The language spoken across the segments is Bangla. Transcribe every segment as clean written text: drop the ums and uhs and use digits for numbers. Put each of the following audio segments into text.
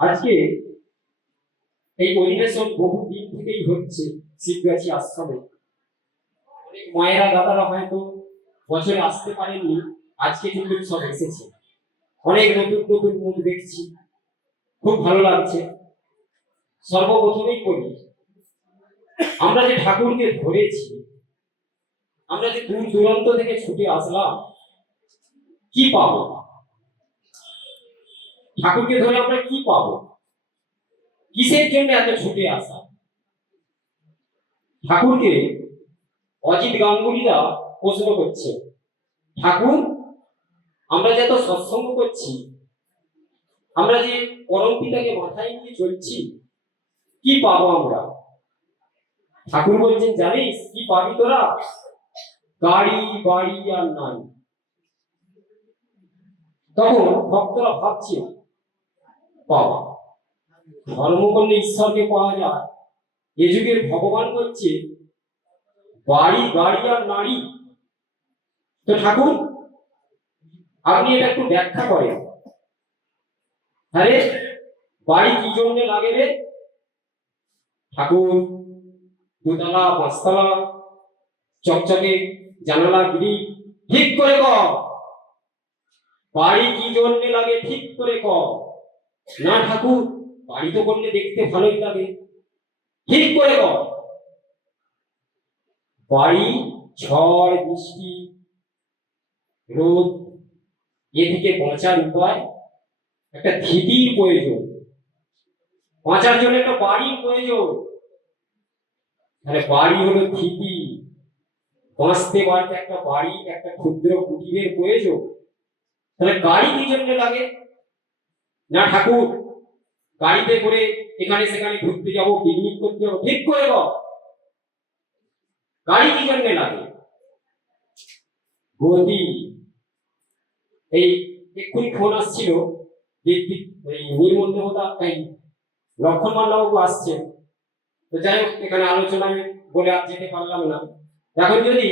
আজকে এই অধিবেশন বহুদিন থেকেই হচ্ছে শিবগাছি আশ্রমে। অনেক মায়েরা দাদারা হয়তো বছরে আসতে পারেননি, আজকে কিন্তু সব এসেছে। অনেক নতুন নতুন মুখ দেখছি, খুব ভালো লাগছে। সর্বপ্রথমেই বলি, আমরা যে ঠাকুরকে ধরেছি, আমরা যে দূর দূরান্ত থেকে ছুটে আসলাম, কি পাবো? ঠাকুরকে ধরে আমরা কি পাবো? কিসের জন্য এত ছুটে আসা? ঠাকুরকে অজিত গাঙ্গুলিরা প্রশ্ন করছে, ঠাকুর, আমরা যে এত সৎসঙ্গ করছি, আমরা যে পরম পিতাকে মাথায় নিয়ে চলছি, কি পাবো আমরা? ঠাকুর বলছেন, জানিস কি পাবি তোরা? গাড়ি বাড়ি আর নাই। তখন ভক্তরা ভাবছে, বাবা, ধর্ম করলে ঈশ্বরকে পাওয়া যায়, এ যুগের ভগবান বলছে বাড়ি গাড়ি আর নারী। তো ঠাকুর, আপনি এটা একটু ব্যাখ্যা করেন। আরে বাড়ি কি জন্য লাগে রে? ঠাকুর, দুতলা পাঁচতলা চকচকে জানালা গিরি, ঠিক করে কর। বাড়ি কি জন্য লাগে ঠিক করে কর। না ঠাকুর, বাড়ি তো করলে দেখতে ভালোই লাগে, ঠিক করে কর। বাড়ি ঝড় বৃষ্টি রোদ এ থেকে বাঁচার উপায়, একটা ধিতির প্রয়োজন। বাঁচার জন্য একটা বাড়ির প্রয়োজন। তাহলে বাড়ি হলো ধিতি। বাঁচতে বাড়তে একটা বাড়ি, একটা ক্ষুদ্র কুটিরের প্রয়োজন। তাহলে গাড়ি কি জন্য লাগে? না ঠাকুর, গাড়িতে করে এখানে সেখানে ঘুরতে যাবো, পিকনিক করতে যাবো, ঠিক করে বল। গাড়ি কি জন্য লাগে? গতি। এই এক্ষুনি ফোন আসছিল, নির্মল দেবতা এই লক্ষণ মাল্লাবাবু আসছে। তো যাই হোক, এখানে আলোচনায় বলে আর যেতে পারলাম না। এখন যদি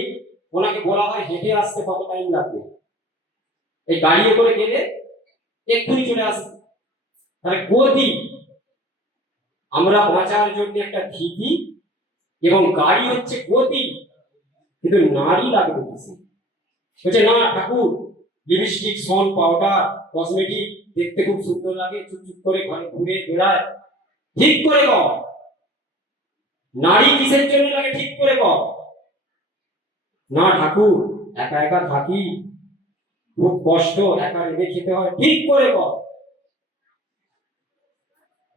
ওনাকে বলা হয় হেঁটে আসতে কত টাইম লাগবে, এই গাড়িতে করে গেলে এক্ষুনি চলে আসবে। তাহলে গতি, আমরা বাঁচার জন্য একটা ভীতি, এবং গাড়ি হচ্ছে গতি। কিন্তু নারী লাগবে বেশি। বলছে না ঠাকুর, লিপস্টিক সন পাউডার কসমেটিক দেখতে খুব সুন্দর লাগে, চুপচুপ করে ঘরে ঘুরে বেড়ায়, ঠিক করে কর। নারী কিসের জন্য লাগে ঠিক করে কর। না ঠাকুর, একা একা থাকি, খুব কষ্ট, একা রেঁধে খেতে হয়, ঠিক করে কর।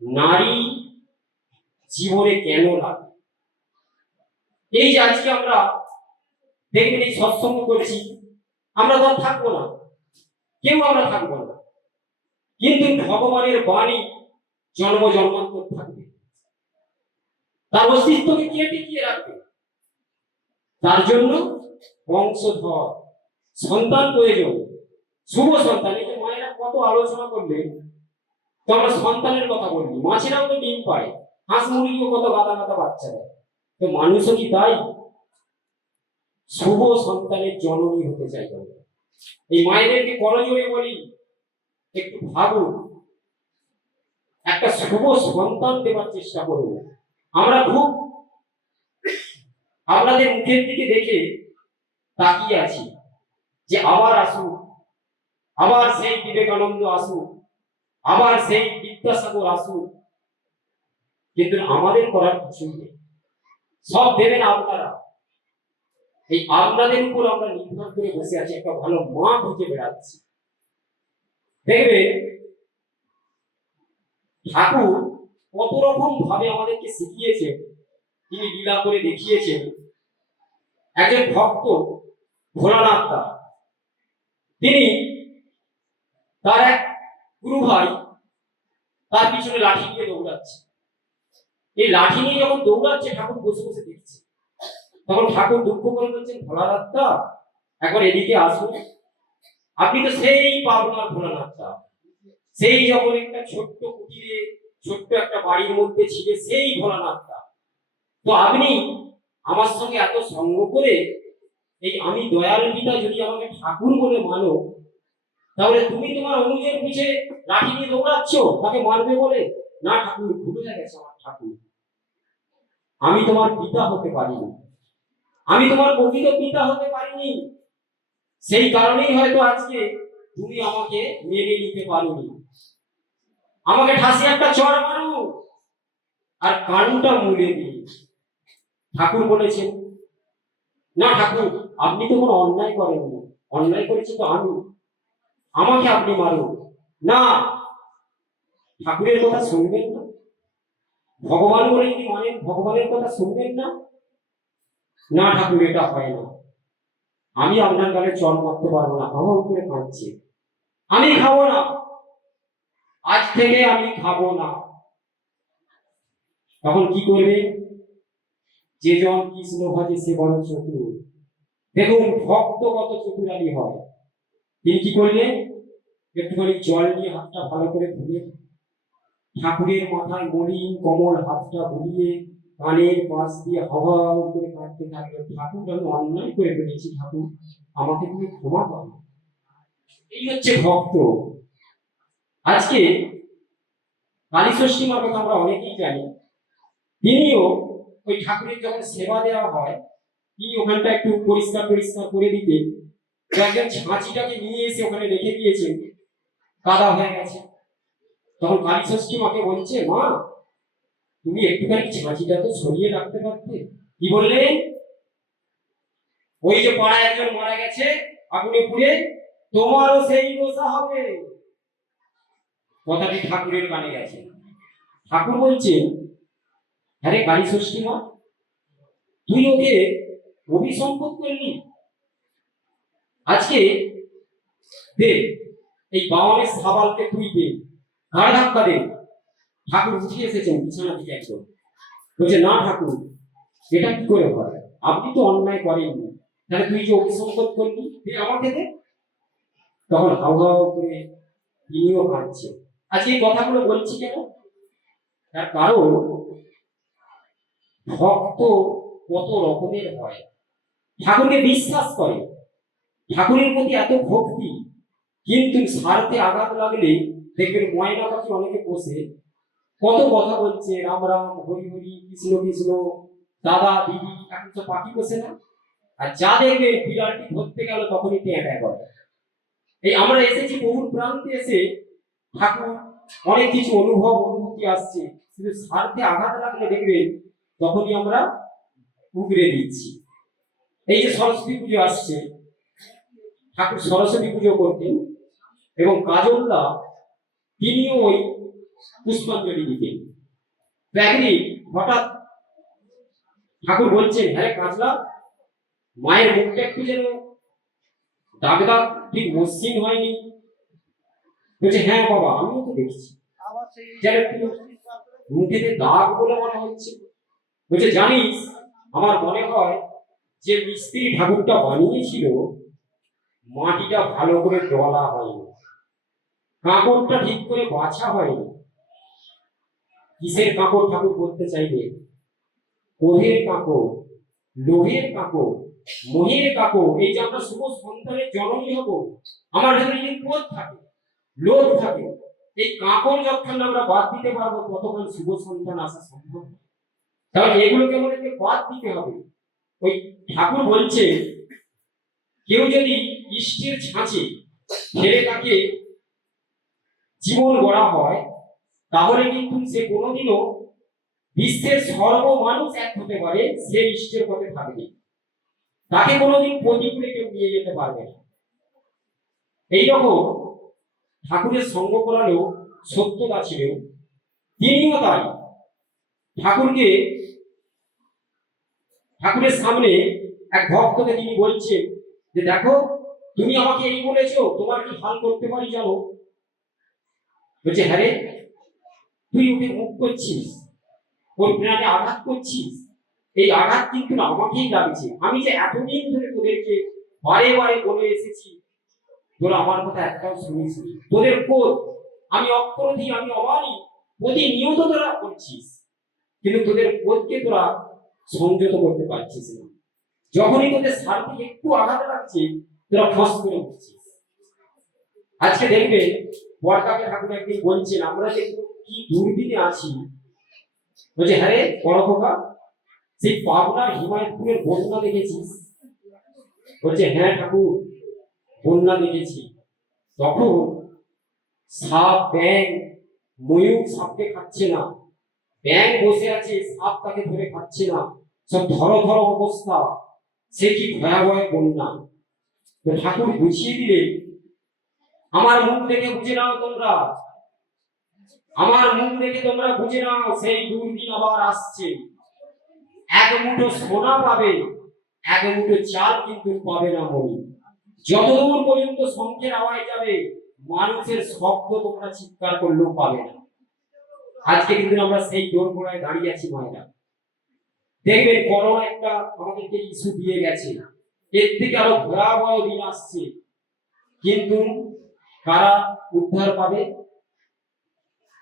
নারী জীবনে কেন লাগে? এই যে আজকে আমরা দেখবেন এই সৎসঙ্গ করছি, আমরা তো থাকবো না, কেউ আমরা থাকবো না, কিন্তু ভগবানের বাণী জন্ম জন্মান্তর থাকবে। তার অস্তিত্বকে কে টিকিয়ে রাখবে? তার জন্য বংশধর সন্তান প্রয়োজন, শুভ সন্তান। এই যে মায়েরা কত আলোচনা করলেন, তো আমরা সন্তানের কথা বললি, মাছেরাও তো ডিম পায়, হাঁস মুরগিও কত গাদা গাদা বাচ্চা দেয়, তো মানুষও কি তাই? শুভ সন্তানের জননী হতে চাই আমরা। এই মায়েদেরকে করজোড়ে বলি, একটু ভাবুন, একটা শুভ সন্তান দেওয়ার চেষ্টা করব। আমরা খুব আপনাদের মুখের দিকে দেখে তাকিয়ে আছি যে আবার আসুক, আবার সেই বিবেকানন্দ আসুক, আবার সেই বিদ্যাসাগর আসুক, কিন্তু আমাদের করার কিছুই নেই। সব দেবেন আপনারা। এই আপনাদের উপর আমরা নির্ভর করে বসে আছি, একটা ভালো মা খুঁজে বেড়াচ্ছি। দেখবে ঠাকুর কত রকম ভাবে আমাদেরকে শিখিয়েছেন, তিনি লীলা করে দেখিয়েছেন। একজন ভক্ত ভোলানাথ দা, তিনি তার এক গুরু ভাই তার পিছনে লাঠি নিয়ে দৌড়াচ্ছে। এই লাঠি নিয়ে যখন দৌড়াচ্ছে, ঠাকুর বসে বসে দেখছে। তখন ঠাকুর দুঃখ করে বলছেন, ভোলানাথ দা, একবার এদিকে আসুন। আপনি তো সেই পাবনার ভোলানাথ দা, সেই যখন একটা ছোট্ট কুটিরে ছোট্ট একটা বাড়ির মধ্যে ছিলেন, সেই ভোলানাথ দা। তো আপনি আমার সঙ্গে এত সঙ্গ করে, এই আমি দয়াল পিতা যদি আমাকে ঠাকুর বলে মানো, তাহলে তুমি তোমার অনুজের পিছে লাঠি নিয়ে দৌড়াচ্ছ তাকে মারবে বলে? না ঠাকুর, ভুল হয়ে গেছে আমার ঠাকুর, আমি তোমার পিতা হতে পারিনি, আমি তোমার প্রকৃত পিতা হতে পারিনি, সেই কারণেই হয়তো আজকে তুমি আমাকে মেনে নিতে পারোনি। আমাকে ঠাসি একটা চড় মারো আর কানটা মুড়ে দিই। ঠাকুর বলেছেন, না ঠাকুর, আপনি তো কোনো অন্যায় করেননি, অন্যায় করেছি তো আমি, আমাকে আপনি মারুন না। ঠাকুরের কথা শুনবেন না? ভগবান বলে যদি মানেন, ভগবানের কথা শুনবেন না? না ঠাকুর, এটা হয় না, আমি আপনার গালে চড় মারতে পারবো না। হাওয়া উপরে কাঁদছে, আমি খাবো না, আজ থেকে আমি খাবো না। তখন কি করবে? যে জন কৃষ্ণ ভজে সে বড় চতুর। দেখুন ভক্ত কত চতুরালি হয়। তিনি কি করলেন? একটুখানি জল নিয়ে হাতটা ভালো করে ধুয়ে ঠাকুরের মাথায় মলিন কমল হাতটা বুলিয়ে কানের পাশ দিয়ে হাওয়া করে কাটতে থাকলেন। ঠাকুর, আমি অন্যায় করে ফেলেছি ঠাকুর, আমাকে তুমি ক্ষমা করো। এই হচ্ছে ভক্ত। আজকে কালী ষষ্ঠী মার কথা আমরা অনেকেই জানি। তিনিও ওই ঠাকুরের যখন সেবা দেওয়া হয়, তিনি ওখানটা একটু পরিষ্কার পরিষ্কার করে দিতে একজন ছাঁচিটাকে নিয়ে এসে ওখানে রেখে দিয়েছেন, কাদা হয়ে গেছে। তখন কালী ষষ্ঠী মাকে বলছে, মা তুমি একটুখানি ছাঁচিটা তো সরিয়ে রাখতে পারতে। কি বললেন? ওই যে পাড়ায় একজন মারা গেছে আগুনে পুড়ে, তোমারও সেই দশা হবে। কথাটি ঠাকুরের কানে গেছে। ঠাকুর বলছেন, আরে কালী ষষ্ঠী মা, তুই ওকে অভিসম্পদ করলি, আজকে দে এই বাওয়ানের সাবালকে তুই দে, ঘাড় ধাক্কা দে। ঠাকুর উঠে এসেছেন বিছানা থেকে একদম, বলছে, না ঠাকুর, এটা কি করে হয়? আপনি তো অন্যায় করেননি, তাহলে তুই যে অভিসম্পদ করলি, দে আমাকে দে। তখন হাউ হাউ করে তিনিও কাঁদছে। আজকে এই কথাগুলো বলছি কেন? তার কারণ ভক্ত কত রকমের হয়। ঠাকুরকে বিশ্বাস করে, ঠাকুরের প্রতি এত ভক্তি, কিন্তু স্বার্থে আঘাত লাগলে দেখবেন ময়না পাখি অনেকে বসে কত কথা বলছে, রাম রাম, হরি হরি, কৃষ্ণ কৃষ্ণ, দাদা দিদি, এখন তো পাখি বসে না। আর যা দেখবে বিড়ালটি ধরতে গেল তখনই টেঁটা করে। এই আমরা এসেছি বহু প্রান্তে, এসে ঠাকুর অনেক কিছু অনুভব অনুভূতি আসছে, কিন্তু স্বার্থে আঘাত লাগলে দেখবেন তখনই আমরা উগরে দিচ্ছি। এই যে সরস্বতী পুজো আসছে, ঠাকুর সরস্বতী পুজো করতেন এবং কাজলদা তিনিও ওই পুষ্পাঞ্জলি দিতেন। একদিন হঠাৎ ঠাকুর বলছেন, হ্যাঁ কাজলা, মায়ের মুখটা একটু যেন দাগ দাগ ঠিক মসৃণ হয়নি। বলছে, হ্যাঁ বাবা, আমিও তো দেখছি যেন একটু মুখেতে দাগ বলে মনে হচ্ছে। বলছে, জানিস, আমার মনে হয় যে মিস্ত্রি ঠাকুরটা বানিয়েছিল মাটিটা ভালো করে ডলা হয়নি, কাঁকড়টা ঠিক করে বাছা হয়নি। কিসের কাঁকড় ঠাকুর করতে চাইবে? ক্রোধের কাঁকড়, লোভের কাঁকড়, মোহের কাঁকড়। এই যে আমরা শুভ সন্তানের জননী হব, আমার ভেতরে যদি ক্রোধ থাকে, লোভ থাকে, এই কাঁকড় যখন আমরা বাদ দিতে পারবো ততক্ষণ শুভ সন্তান আসা সম্ভব। তাহলে এগুলোকে আমাদেরকে বাদ দিতে হবে। ওই ঠাকুর বলছে, কেউ যদি ইষ্টের ছাঁচে ফেলে তাকে জীবন গড়া হয়, তাহলে কিন্তু সে কোনোদিনও বিশ্বের সর্বমানুষ এক হতে পারে, সে ইষ্টের পথে থাকবে, তাকে কোনোদিন প্রতিকূলে কেউ নিয়ে যেতে পারবে না। এইরকম ঠাকুরের সঙ্গ করালেও সত্যতা ছিল, তিনিও তাই। ঠাকুরের সামনে এক ভক্তকে তিনি বলছেন যে, দেখো, তুমি আমাকে এই বলেছো, তোমার কি হাল করতে পারি জানো? বলছে, হ্যাঁ রে, তুই ওকে মুখ করছিস, ওর প্রাণে আঘাত করছিস, এই আঘাত কিন্তু আমাকেই লাগছে। আমি যে এতদিন ধরে তোদেরকে বারে বারে বলে এসেছি, তোরা আমার কথা একটাও শুনিস নি। তোদের কোধ আমি অক্ষরধি, আমি অমানি, প্রতিনিয়ত তোরা করছিস, কিন্তু তোদের কোধকে তোরা সংযত করতে পারছিস না। যখনই তোদের স্বার্থে একটু আঘাত লাগছে, তোরা ফস করে উঠছিস। আজকে দেখবে বড়কাকে ঠাকুর একদিন বলছেন, আমরা যে কি দুর্দিনে আছি। বলছে, হ্যাঁ রে বড় খোকা, সেই পাবনার হিমায়তপুরের বন্যা দেখেছিস? বলছে, হ্যাঁ ঠাকুর, বন্যা দেখেছি। তখন সাপ, ব্যাং, ময়ূর সাপকে খাচ্ছে না, ব্যাং বসে আছে, সাপ তাকে ধরে খাচ্ছে না, সব ধরো ধরো অবস্থা। সে কি ভয়াবহ বন্যা। তো ঠাকুর বুঝিয়ে দিলে, আমার মুখ দেখে বুঝে নাও তোমরা, আমার মুখ দেখে তোমরা বুঝে নাও, সেই দুর্দিন আবার আসছে। এক মুঠো সোনা পাবে, এক মুঠো চাল কিন্তু পাবে না মনি। যতদূর পর্যন্ত শঙ্খের আওয়াজ যাবে, মানুষের শব্দ তোমরা চিৎকার করলেও পাবে না। আজকে কিন্তু আমরা সেই দোরগোড়ায় দাঁড়িয়ে আছি মায়েরা। দেখবেন করোনা একটা আমাদেরকে ইস্যু দিয়ে গেছে, এর থেকে আরো ভয়াবহ দিন আসছে, কিন্তু কারা উদ্ধার পাবে?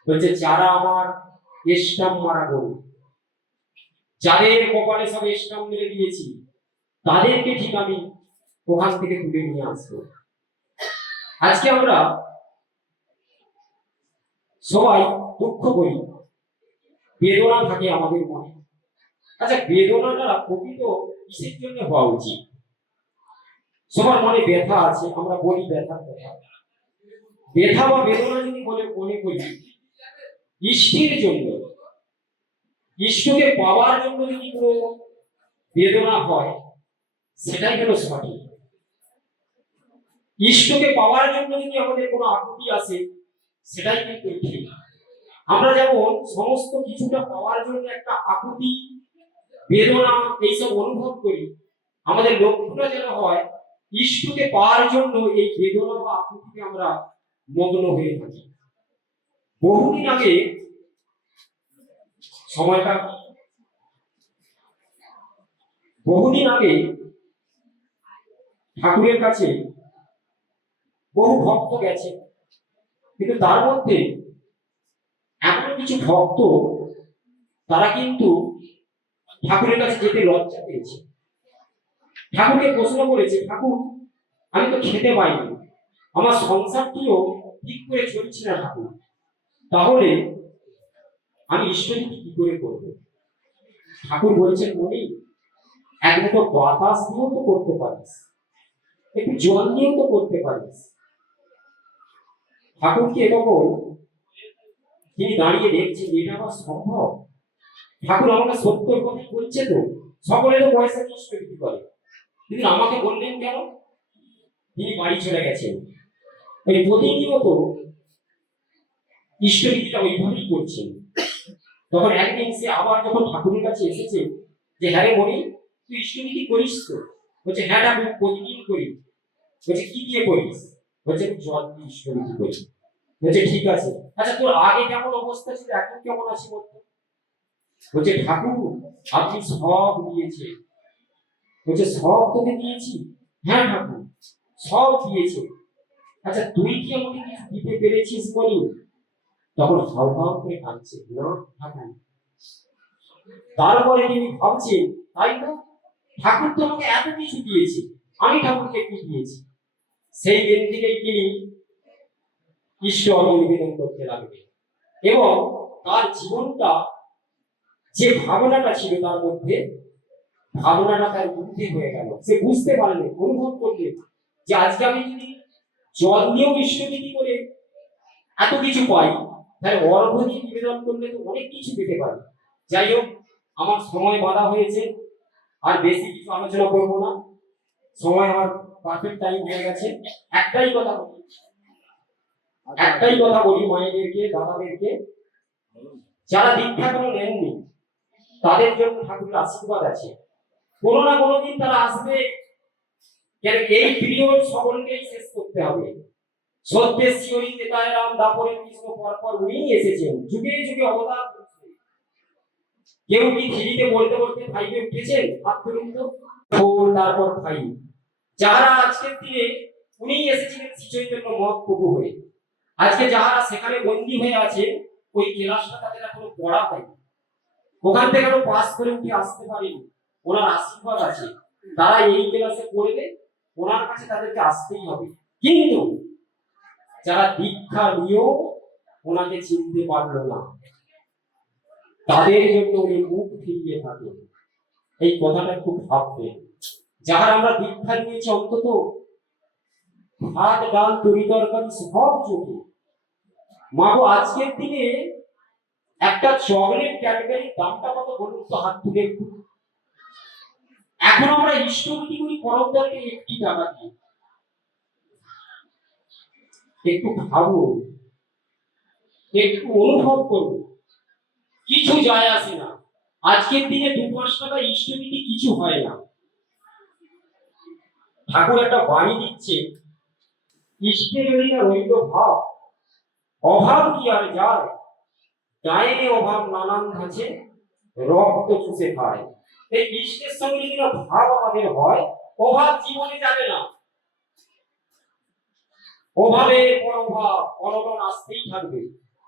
বলছে, যারা আমার স্টাম্প মারা গরু, যাদের কপালে সব স্টাম্প মেরে দিয়েছি, তাদেরকে ঠিক আমি ওখান থেকে তুলে নিয়ে আসবো। আজকে আমরা সবাই দুঃখ করি, বেদনা থাকে আমাদের মনে। আচ্ছা, বেদনাটা প্রকৃত কিসের জন্য হওয়া উচিত? সবার মনে ব্যথা আছে, আমরা বলি ব্যথার কথা। ব্যথা বা বেদনা যদি মনে করি ইষ্টের জন্য, ইষ্টকে পাওয়ার জন্য যদি কোনো বেদনা হয়, সেটাই হলো সঠিক। ইষ্টকে পাওয়ার জন্য যদি আমাদের কোনো আকুতি আসে, সেটাই কিন্তু ঠিক। আমরা যেমন সমস্ত কিছুটা পাওয়ার জন্য একটা আকুতি, বেদনা এইসব অনুভব করি, আমাদের লক্ষ্যটা যেন হয় ইষ্টকে পাওয়ার জন্য এই বেদনা বা আকুতিতে আমরা মগ্ন হয়ে থাকি। বহুদিন আগে, সময়টা বহুদিন আগে ঠাকুরের কাছে বহু ভক্ত গেছে, কিন্তু তার মধ্যে এমন কিছু ভক্ত, তারা কিন্তু ঠাকুরের কাছে যেতে লজ্জা পেয়েছে। ঠাকুরকে প্রশ্ন করেছে, ঠাকুর আমি তো খেতে পাইনি, আমার সংসারটিও ঠিক করে চলছে না ঠাকুর, তাহলে আমি ঈশ্বরীতি কি করে করব? ঠাকুর বলছেন, মনি, এক মুঠো বাতাস দিয়েও তো করতে পারিস, একটু জল দিয়েও তো করতে পারিস। ঠাকুরকে তখন তিনি দাঁড়িয়ে দেখছেন, এটা আমার সম্ভব? ঠাকুর আমাকে সত্যের কথা বলছে তো, সকলে তো পয়সা ঈশ্বরীতি করে, কিন্তু আমাকে বললেন কেন? তিনি বাড়ি চলে গেছেন। এই প্রতিনিয়ত ঈশ্বরীতিটা ওইভাবেই করছেন। তখন একদিন সে আবার যখন ঠাকুরের কাছে এসেছে, যে হ্যাঁ মনি, তুই ঈশ্বরীতি করিস তো? বলছে, হ্যাঁ ঠাকুর, প্রতিদিন করি। বলছে, কি দিয়ে করিস? বলছে, জল দিয়ে ঈশ্বরীতি করি। বলছে, ঠিক আছে, আচ্ছা তোর আগে কেমন অবস্থা ছিল, এখন কেমন আছে বলতো? বলছে, ঠাকুর আপনি সব দিয়েছে। বলছে, সব তোকে দিয়েছি? হ্যাঁ ঠাকুর, সব দিয়েছে। আচ্ছা তুই কি আমাকে কিছু দিতে পেরেছিস বলি? তখন হাউ হাউ করে কাঁদছে, না ঠাকুর। তারপরে তিনি ভাবছেন, তাই তো, ঠাকুর তো আমাকে এত কিছু দিয়েছে, আমি ঠাকুরকে কি দিয়েছি? সেই দিন থেকেই তিনি ঈশ্বর নিবেদন করতে লাগলেন, এবং তার জীবনটা, যে ভাবনাটা ছিল তার মধ্যে, ভাবনাটা তার বুদ্ধি হয়ে গেল। সে বুঝতে পারলেন, অনুভব করলেন যে আজকে আমি যদি জল নিয়েও ঈশ্বরীতি করে এত কিছু পাই, তাহলে অর্ঘ দিয়ে নিবেদন করলে তো অনেক কিছু পেতে পারি। যাই হোক, আমার সময় বাধা হয়েছে, আর বেশি কিছু আলোচনা করব না, সময় আমার পারফেক্ট টাইম হয়ে গেছে। একটাই কথা বলি মায়েদেরকে, দাদাদেরকে, যারা দীক্ষা কোনো নেননি, তাদের জন্য ঠাকুরের আশীর্বাদ আছে। কোনো না কোনো দিন তারা আসবে, কেন এই পিরিয়ড সকলকেই শেষ করতে হবে। সত্যের শিহরি নেতায় রাম দাপরের কৃষ্ণ পরপর উনি এসেছেন, যুগে যুগে অবতার। কেউ কি থ্রিতে বলতে বলতে ফাইভে উঠেছেন? হাত তুলুন তো। ফোর, তারপর ফাইভ। যারা আজকের দিনে উনি এসেছিলেন শ্রী চৈতন্য মহাপ্রভু হয়ে, আজকে যারা সেখানে বন্দী হয়ে আছে, ওই ক্লাসটা তাদের এখনো পড়া হয়নি, ওখান থেকে আরো পাস করে উঠে আসতে পারেনি। ওনার আশীর্বাদ আছে, তারা এই ক্লাসে পড়বে, ওনার কাছে তাদেরকে আসতেই হবে। কিন্তু যারা দীক্ষা নিয়েও ওনাকে চিনতে পারলো না, তাদের জন্য উনি মুখ ফিরিয়ে থাকেন। এই কথাটা খুব ভাববেন। যারা আমরা দীক্ষা নিয়েছি, অন্তত ভাত ডাল তরি তরকারি সব যোগে মাগো, আজকের দিনে একটা চকলেট ক্যাডবেরির দামটা কত বলুন তো, হাত তুলে একটু। এখন আমরা ইষ্টভূতি করি পরবদারকে 1 টাকা দিয়ে। একটু ভাবুন, একটু অনুভব করুন, কিছু যায় আসে না। আজকের দিনে 2-5 টাকা ইষ্টভূতি কিছু হয় না। ঠাকুর একটা বাণী দিচ্ছে, ইষ্টে যদি না রইল ভাব, অভাব কি আর যায়, ডাইনে অভাব নানান ধাঁচে, রক্ত চুষে খায়। এই ইষ্টের সঙ্গে যদি না ভাব আমাদের হয়, অভাব জীবনে যাবে না। অভাবের পর অভাব অনটন আসতেই থাকবে,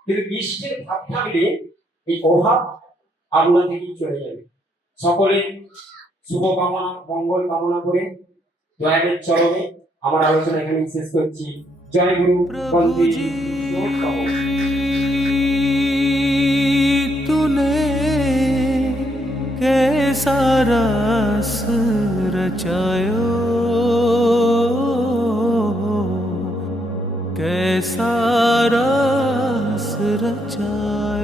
কিন্তু ইষ্টের ভাব থাকলে এই অভাব আপনা থেকেই চলে যাবে। সকলের শুভকামনা মঙ্গল কামনা করে দয়ালের চরণে আমার আলোচনা এখানে শেষ করছি। জয় গুরু বন্দে तूने कैसा रस रचायो, कैसा रस रचायो।